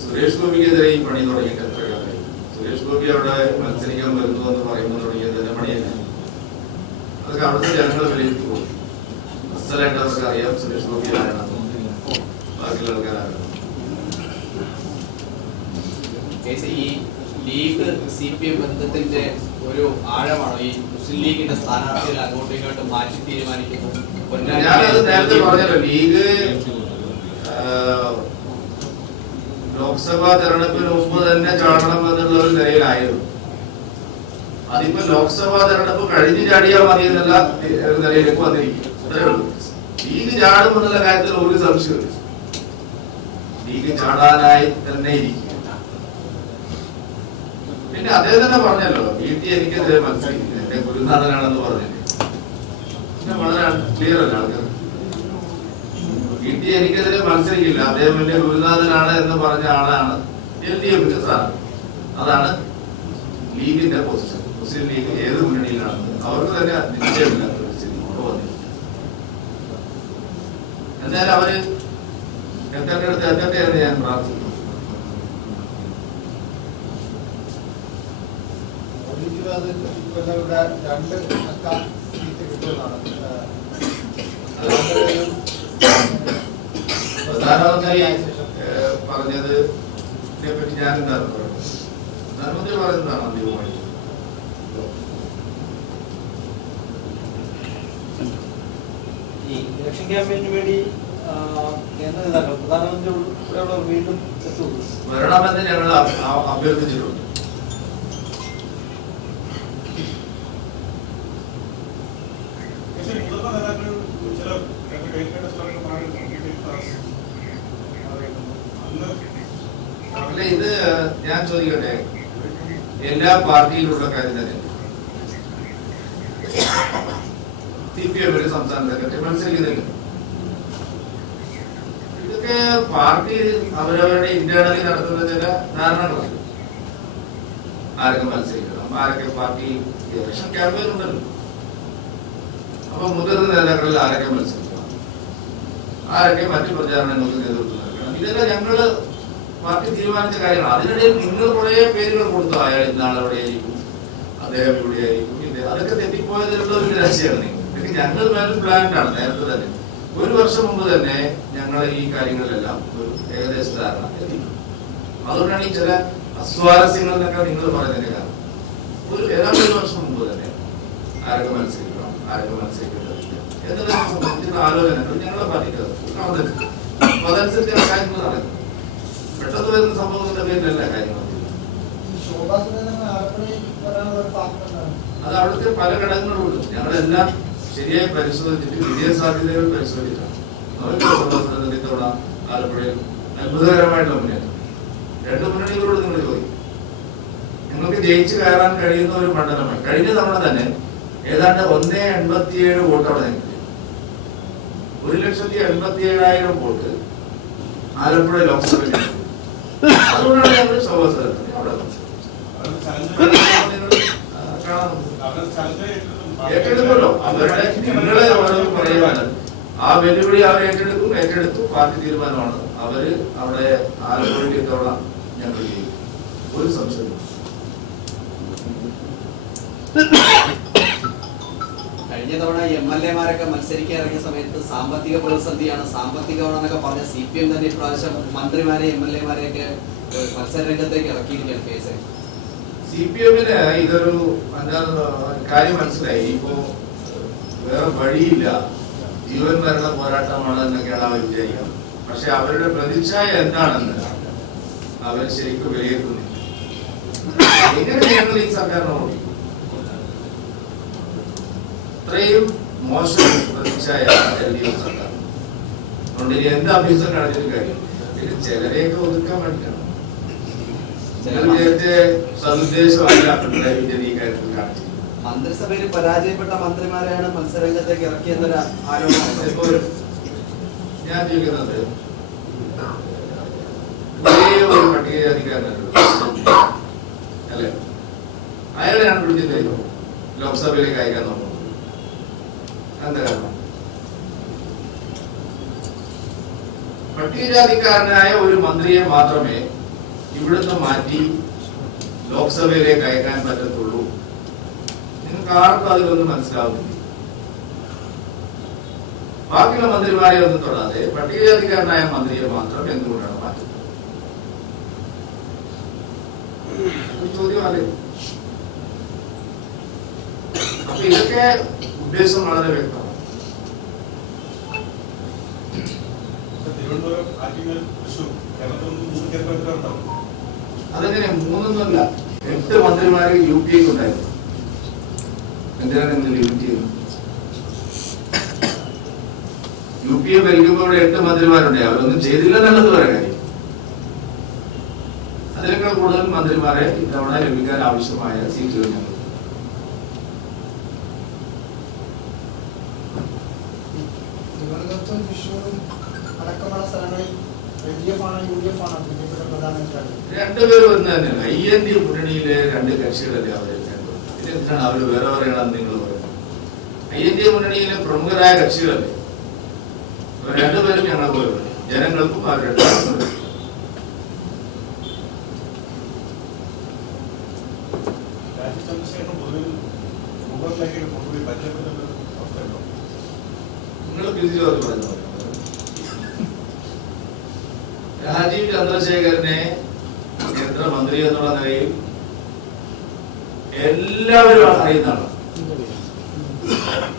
സുരേഷ് ഗോപിക്കെതിരെ ഈ പണി തുടങ്ങിയിട്ട് എത്ര കാലമായി? സുരേഷ് ഗോപി അവിടെ മത്സരിക്കാൻ വരുന്നു എന്ന് പറയുമ്പോൾ തുടങ്ങിയത് തന്നെ പണിയല്ല. അതൊക്കെ അവിടുത്തെ ജനങ്ങൾ വിലയിരുത്തി പോകും. അസലായിട്ട് അവർക്ക് അറിയാം സുരേഷ് ഗോപി ആരാണ്, ബാക്കിയുള്ള ആൾക്കാരാണ്. ഈ ലീഗ് CPM ബന്ധത്തിന്റെ ഒരു ആഴമാണോ ഈ മുസ്ലിം ലീഗിന്റെ സ്ഥാനാർത്ഥികൾ അങ്ങോട്ടും ഇങ്ങോട്ടും മാറ്റി തീരുമാനിക്കുന്നത്? ഞാനത് നേരത്തെ പറഞ്ഞല്ലോ, ലീഗ് ലോക്സഭാ തെരഞ്ഞെടുപ്പിന് മുമ്പ് തന്നെ ചാടണം എന്നുള്ള ഒരു നിലയിലായിരുന്നു. അതിപ്പോ ലോക്സഭാ തെരഞ്ഞെടുപ്പ് കഴിഞ്ഞ് ചാടിയാൽ മതി എന്നുള്ള ഒരു നിലയിലേക്ക് വന്നിരിക്കും. അത്രേ ഉള്ളൂ. ലീഗ് ചാടും എന്നുള്ള കാര്യത്തിൽ ഒരു സംശയമില്ല. ലീഗ് ചാടാനായി തന്നെ ഇരിക്കും. പിന്നെ അദ്ദേഹം തന്നെ പറഞ്ഞല്ലോ, വീട്ടിൽ എനിക്കെതിരെ മത്സരിക്കുന്നത് എന്റെ ഗുരുനാഥനാണെന്ന് പറഞ്ഞില്ലേ? പിന്നെ വളരെ ക്ലിയർ അല്ല ആൾക്കാർ. വീട്ടിൽ എനിക്കെതിരെ മത്സരിക്കില്ല, അദ്ദേഹം എന്റെ ഗുരുനാഥനാണ് എന്ന് പറഞ്ഞ ആളാണ് LDFന്റെ സ്ഥാനം. അതാണ് ലീഗിന്റെ പൊസിഷൻ. മുസ്ലിം ലീഗ് ഏത് മുന്നണിയിലാണെന്ന് അവർക്ക് തന്നെ നിശ്ചയമില്ലാത്ത ഒരു സ്ഥിതി വന്നിരിക്കും. എന്നാൽ അവര് എത്തേണ്ടടുത്ത് എന്ന് ഞാൻ പ്രാർത്ഥിക്കുന്നു. പ്രധാനമന്ത്രി പറഞ്ഞത് ഇതിനെപ്പറ്റി ഞാൻ എന്താണ് പറയുന്നത്? പ്രധാനമന്ത്രി പറയുന്നതാണ് അന്തിമമായി. ഈ ഇലക്ഷൻ ക്യാമ്പയിന് വേണ്ടി കേന്ദ്ര നേതാക്കൾ പ്രധാനമന്ത്രി വീണ്ടും വരണമെന്ന് ഞങ്ങൾ അഭ്യർത്ഥിച്ചിട്ടുണ്ട്. മുതിർന്ന നേതാക്കൾ ചില അല്ല, ഇത് ഞാൻ ചോദിക്കട്ടെ, എല്ലാ പാർട്ടിയിലുള്ള കാര്യം തന്നെ. CPM സംസ്ഥാന സെക്രട്ടറി മത്സരിക്കുന്നില്ല. ഇതൊക്കെ പാർട്ടി അവരവരുടെ ഇന്റേണലി നടത്തുന്ന ചില ധാരണകളാണ്. ആരൊക്കെ മത്സരിക്കണം, ആരൊക്കെ പാർട്ടി ഇലക്ഷൻ ക്യാമ്പയിൻ ഉണ്ടല്ലോ. അപ്പൊ മുതിർന്ന നേതാക്കളിൽ ആരൊക്കെ മത്സരിക്കണം, ആരൊക്കെ മറ്റു പ്രചാരണങ്ങൾക്ക് നേതൃത്വം നൽകണം, ഇതെല്ലാം ഞങ്ങള് പാർട്ടി തീരുമാനിച്ച കാര്യമാണ്. അതിനിടയിൽ നിങ്ങൾ കുറെ പേരുകൾ കൊടുത്തു, അയാൾ ഇന്നാൾ എവിടെയായിരിക്കും, അദ്ദേഹം എവിടെയായിരിക്കും, അതൊക്കെ തെറ്റിപ്പോയതിലുള്ള ഒരു നിരാശയാണ് നിങ്ങൾ. ഇതൊക്കെ ഞങ്ങൾ വേറെ പ്ലാൻഡ് ആണ്. നേരത്തെ തന്നെ 1 വർഷം മുമ്പ് തന്നെ ഞങ്ങൾ ഈ കാര്യങ്ങളിലെല്ലാം ഒരു ഏകദേശ ധാരണ എത്തി. അതുകൊണ്ടാണ് ഈ ചില അസ്വാരസ്യങ്ങൾ എന്നൊക്കെ നിങ്ങൾ പറയുന്നതിന്റെ കാരണം. ഏതാണ്ട് 1 വർഷം മുമ്പ് തന്നെ ആരൊക്കെ മത്സരിക്കണം, ആരൊക്കെ മത്സരിക്കേണ്ടതില്ല എന്നതിനെ സംബന്ധിച്ചുള്ള ആലോചനകൾ ഞങ്ങളെ പാർട്ടിക്ക് നടന്നിട്ടുണ്ട്. അപ്പൊ അതനുസരിച്ച് കാര്യങ്ങൾ നടക്കും. പെട്ടെന്ന് വരുന്ന സംഭവത്തിന്റെ പേരിലല്ല കാര്യങ്ങൾ. അത് അവിടുത്തെ പല ഘടകങ്ങളുണ്ട്. ഞങ്ങളെല്ലാം ശരിയായി പരിശോധിച്ചിട്ട് വിജയ സാധ്യതകൾ പരിശോധിക്കണം. ഇത്തവണ ആലപ്പുഴയിൽ അത്ഭുതകരമായിട്ടുള്ള മുന്നേറ്റം. 2 മുന്നണികളോട് നിങ്ങൾ ചോദിക്കും, നിങ്ങൾക്ക് ജയിച്ചു കയറാൻ കഴിയുന്ന ഒരു മണ്ഡലമായി. കഴിഞ്ഞ തവണ തന്നെ ഏതാണ്ട് 1.87 വോട്ട് അവിടെ നിങ്ങൾക്ക് 1,87,000 വോട്ട് ആലപ്പുഴ ലോക്സഭയിൽ. അതുകൊണ്ടാണ് ഞങ്ങൾ ശോഭസ്ഥലത്ത് അവിടെ ഏറ്റെടുക്കുമല്ലോ. അവരുടെ നിങ്ങളെ ഓരോന്നും പറയുവാണ്. ആ വെല്ലുവിളി അവർ ഏറ്റെടുത്തു. പാർട്ടി തീരുമാനമാണ്. അവര് അവിടെ ആലപ്പുഴയ്ക്ക് ഇത്തവണ ഞങ്ങൾ ചെയ്യും, ഒരു സംശയം. കഴിഞ്ഞ തവണ MLA-മാരൊക്കെ മത്സരിക്കാൻ ഇറങ്ങിയ സമയത്ത് സാമ്പത്തിക പ്രതിസന്ധിയാണ്, സാമ്പത്തികമാണെന്നൊക്കെ പറഞ്ഞ CPM തന്നെ ഇപ്രാവശ്യം മന്ത്രിമാരെ MLA-മാരെയൊക്കെ മത്സര രംഗത്തേക്ക് ഇറക്കിയിരിക്കുകയാണ്. കേസ് CPM-ന് ഇതൊരു കാര്യം മനസ്സിലായി. ഇപ്പോ വേറെ വഴിയില്ല, ജീവൻ മരണ പോരാട്ടമാണ് എന്നൊക്കെയാണ് അവർ വിചാരിക്കുന്നത്. പക്ഷെ അവരുടെ പ്രതിച്ഛായ എന്താണെന്ന് അവർ ശരിക്കും വിലയിരുത്തുന്നില്ല. എങ്ങനെ ഞങ്ങൾ ഈ സർക്കാരിനോട് ഇത്രയും മോശം പ്രതിച്ഛായ LDF സർക്കാർ അതുകൊണ്ട് ഇനി എന്ത് അഭ്യസം കാണിച്ചിട്ട് കാര്യം? ഇത് ചിലരെയൊക്കെ ഒതുക്കാൻ വേണ്ടിയിട്ടാണ്. മന്ത്രിസഭയിൽ പരാജയപ്പെട്ട മന്ത്രിമാരെയാണ് മത്സരരംഗത്തേക്ക് ഇറക്കിയെന്നൊരു ആരോപണം. ഞാൻ ചോദിക്കുന്നത്, ഒരു പട്ടികജാതിക്കാരനല്ലോ അല്ലെ, അയാളെയാണ് പിടിച്ചിട്ട് ലോക്സഭയിലേക്ക് അയക്കാൻ നോക്കുന്നത്. എന്താ കാരണം? പട്ടികജാതിക്കാരനായ ഒരു മന്ത്രിയെ മാത്രമേ ഇവിടുന്ന് മാറ്റി ലോക്സഭയിലേക്ക് അയക്കാൻ പറ്റത്തുള്ളൂ. നിങ്ങൾക്ക് ആർക്കും അതിലൊന്നും മനസ്സിലാവുന്നില്ല. ബാക്കിയുള്ള മന്ത്രിമാരെ ഒന്നും തൊടാതെ പട്ടികജാതിക്കാരനായ മന്ത്രിയെ മാത്രം എന്തുകൊണ്ടാണ് മാറ്റുന്നത്? ചോദ്യമല്ലേ? അപ്പൊ ഇതൊക്കെ ഉദ്ദേശം വളരെ വ്യക്തമാണ്. തിരുവനന്തപുരം, ആറ്റിങ്ങൽ, തൃശ്ശൂർ, കേരളത്തിൽ 3 കേന്ദ്രങ്ങളുണ്ടാവും. അതെങ്ങനെ 3 8 മന്ത്രിമാര് UP ഉണ്ടായിരുന്നു. എന്തിനാണ് നിങ്ങൾ ലിമിറ്റ് ചെയ്യുന്നത്? UP ഭരിക്കുമ്പോൾ 8 മന്ത്രിമാരുണ്ട്, അവരൊന്നും ചെയ്തില്ലെന്നുള്ളത് വേറെ കാര്യം. അതിനേക്കാൾ കൂടുതൽ മന്ത്രിമാരെ ഇത്തവണ ലഭിക്കാൻ ആവശ്യമായ സീറ്റുകൾ ഞങ്ങൾ തിരുവനന്തപുരത്തും തൃശ്ശൂരും അടക്കമുള്ള സ്ഥലങ്ങളിൽ LDF ആണോ UDF ആണോ ബിജെപിയുടെ പ്രധാനമന്ത്രി? രണ്ടുപേരും ഒന്ന് തന്നെയാണ്. IND മുന്നണിയിലെ 2 കക്ഷികളല്ലേ അവരെ. ഇതിനെന്തിനാണ് അവർ വേറെ പറയണമെന്ന് നിങ്ങൾ പറയുന്നത്? IND മുന്നണിയിലെ പ്രമുഖരായ കക്ഷികളല്ലേ അവർ രണ്ടുപേരും. ഞങ്ങളെ പോലെ ജനങ്ങൾക്കും അവരുടെ നിങ്ങൾ ബിസി പറഞ്ഞു. രാജീവ് ചന്ദ്രശേഖരനെ കേന്ദ്രമന്ത്രി എന്നുള്ള നിലയിൽ എല്ലാവരും അറിയുന്നതാണ്.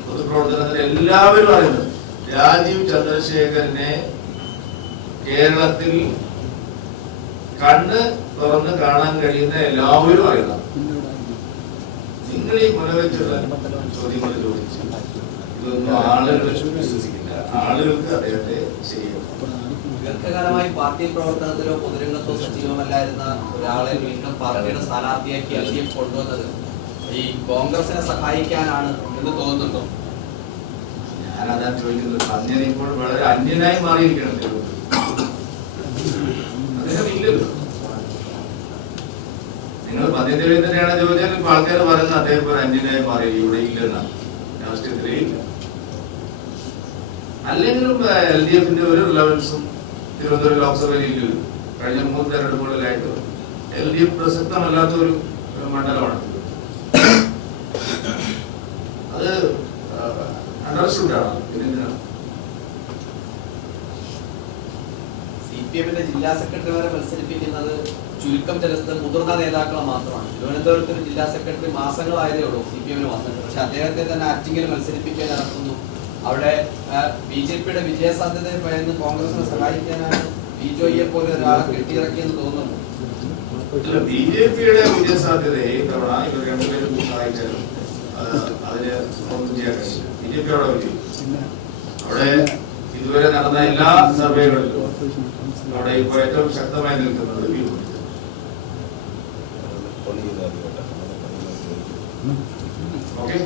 പൊതുപ്രവർത്തനത്തിൽ എല്ലാവരും അറിയുന്നത്. രാജീവ് ചന്ദ്രശേഖരനെ കേരളത്തിൽ കണ്ണ് തുറന്ന് കാണാൻ കഴിയുന്ന എല്ലാവരും അറിയണം. നിങ്ങൾ ഈ മുനവെച്ചുള്ള ചോദ്യങ്ങൾ ചോദിച്ചു ഇതൊന്നും ആളുകൾ വിശ്വസിക്കില്ല. ആളുകൾക്ക് അദ്ദേഹത്തെ ശരിയാക്കും. ദീർഘകാലമായി പാർട്ടി പ്രവർത്തനത്തിലോ പൊതുരംഗത്തോ സജീവമല്ലായിരുന്ന ഒരാളെ വീണ്ടും പാർട്ടിയുടെ സ്ഥാനാർത്ഥിയാക്കി LDF കൊണ്ടുവന്നത് ഈ കോൺഗ്രസിനെ സഹായിക്കാനാണ് എന്ന് തോന്നുന്നുണ്ടോ? ഞാനതാ ചോദിക്കുന്നത്. പന്ന്യൻ ഇപ്പോൾ വളരെ അന്യനായി മാറിയിരിക്കണം. അദ്ദേഹം ഇല്ലല്ലോ. നിങ്ങൾ പന്ന്യൻ രവീന്ദ്രനെയാണ് ചോദിച്ചാൽ ഇപ്പൊ ആൾക്കാർ പറയുന്നത് അദ്ദേഹം ഒരു അന്യനായി മാറി ഇവിടെ ഇല്ലെന്നാണ്. രാഷ്ട്രീയത്തിലേ ഇല്ല. അല്ലെങ്കിലും LDFന്റെ ഒരു റിലവൻസും തിരുവനന്തപുരം ലോക്സഭയിൽ ഇല്ലല്ലോ. കഴിഞ്ഞ 3 തെരഞ്ഞെടുപ്പുകളിലായിട്ട് LDF പ്രസക്തമല്ലാത്ത ഒരു മണ്ഡലമാണ്. അത് അണ്ടർസ്റ്റുഡാണ്. CPM-ന്റെ ജില്ലാ സെക്രട്ടറിമാരെ മത്സരിപ്പിക്കുന്നത് ചുരുക്കം ചില മുതിർന്ന നേതാക്കളെ മാത്രമാണ്. തിരുവനന്തപുരത്ത് ഒരു ജില്ലാ സെക്രട്ടറി മാസങ്ങളായതേ ഉള്ളൂ CPM-ന് വന്നിട്ട്. പക്ഷെ അദ്ദേഹത്തെ തന്നെ ആറ്റിങ്ങിൽ മത്സരിപ്പിക്കാൻ നടത്തുന്നു. അവിടെ BJP-യുടെ വിജയസാധ്യതയെ ഭയന്ന് കോൺഗ്രസിനെ സഹായിക്കാനാണ് ബിജോയിയെ പോലെ ഒരാളെ കെട്ടിയിറക്കിയെന്ന് തോന്നുന്നു. BJP-യുടെ വിജയസാധ്യതയെ ഇത്തവണ ഇവർ രണ്ടുപേരും സഹായിച്ചാലും അതിന് ഒന്നും ചെയ്യാൻ കഴിയില്ല. BJP അവിടെ വിജയിക്കും. അവിടെ ഇതുവരെ നടന്ന എല്ലാ സർവേകളിലും അവിടെ ഇപ്പോൾ ഏറ്റവും ശക്തമായി നിൽക്കുന്നത് ഓക്കെ.